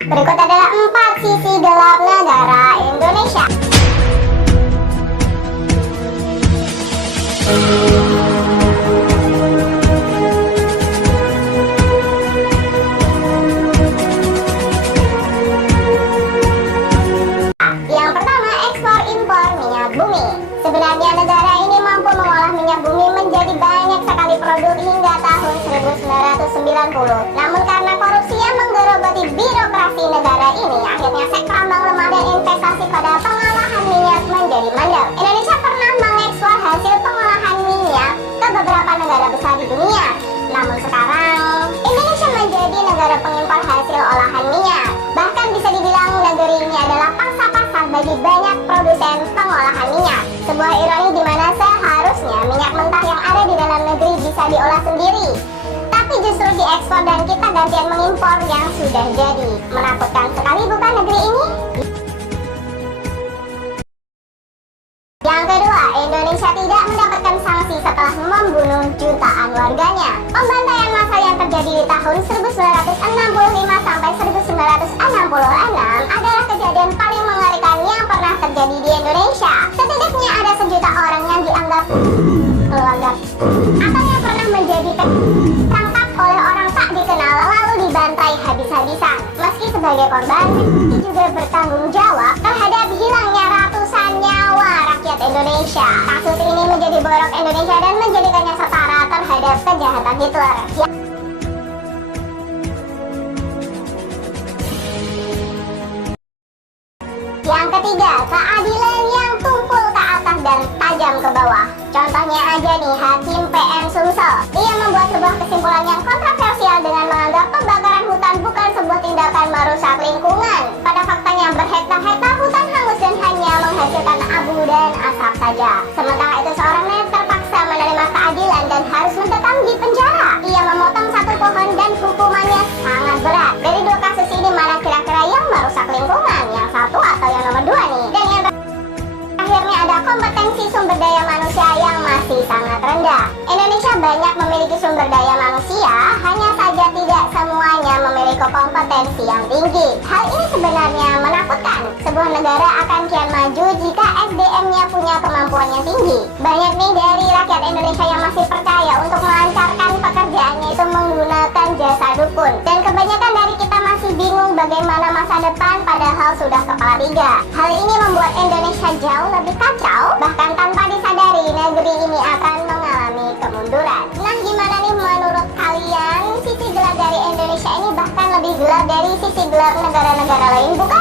Berikut adalah 4 sisi gelap negara Indonesia. Yang pertama, ekspor impor minyak bumi. Sebenarnya negara ini mampu mengolah minyak bumi menjadi banyak sekali produk hingga tahun 1990. Namun karena korupsi yang menggerogoti birokrasi negara ini, akhirnya sektor tambang lemah dan investasi pada pengolahan minyak menjadi mandek. Indonesia pernah mengekspor hasil pengolahan minyak ke beberapa negara besar di dunia. Namun sekarang, Indonesia menjadi negara pengimpor hasil olahan minyak. Bahkan bisa dibilang negeri ini adalah pangsa pasar bagi banyak produsen pengolahan minyak. Sebuah ironi di mana seharusnya minyak mentah yang ada di dalam negeri bisa diolah sendiri, tapi justru diekspor dan kita gantian mengimpor yang sudah jadi. Menakutkan sekali bukan negeri ini? Yang kedua, Indonesia tidak mendapatkan sanksi setelah membunuh jutaan warganya. Pembantaian massal yang terjadi di tahun 1965 sampai 1966 adalah kejadian paling mengerikan yang pernah terjadi di Indonesia. Setidaknya ada 1 juta orang yang dianggap pelanggar atau yang pernah menjadi tertangkap oleh orang tak dikenal lalu dibantai habis-habisan. Meski sebagai korban, juga bertanggung jawab terhadap hilangnya ratusan nyawa rakyat Indonesia. Kasus ini menjadi borok Indonesia dan menjadikannya setara terhadap kejahatan Hitler. Yang ketiga, keadilan yang tumpul ke atas dan tajam ke bawah. Contohnya aja nih, Hakim PM Sumsel. Ia membuat sebuah kesimpulan yang kontroversial dengan menganggap pembakaran hutan bukan sebuah tindakan merusak lingkungan. Pada faktanya berhektar-hektar hutan hangus dan hanya menghasilkan abu dan asap saja. Sementara itu seorang nenek terpaksa menerima keadilan dan harus mendekam di penjara. Ia memotong 1 pohon dan hukumannya sangat berat. Dari 2 kasus ini mana kira-kira yang merusak lingkungan? Yang satu atau yang nomor 2 nih? Dan yang akhirnya ada kompetensi sumber daya manusia yang masih sangat rendah. Indonesia banyak memiliki sumber daya manusia, hanya saja tidak semuanya memiliki kompetensi yang tinggi. Hal ini sebenarnya menakutkan. Sebuah negara akan kian maju jika SDM-nya punya kemampuan yang tinggi. Banyak nih dari rakyat Indonesia yang masih percaya untuk melancarkan pekerjaannya itu menggunakan jasa dukun. Dan kebanyakan dari kita masih bingung bagaimana masa depan padahal sudah kepala 3. Hal ini membuat Indonesia jauh lebih kacau, bahkan tanpa disadari negeri ini akan mengalami kemunduran. Nah, gimana nih menurut kalian? Sisi gelap dari Indonesia ini bahkan lebih gelap dari sisi gelap negara-negara lain, bukan?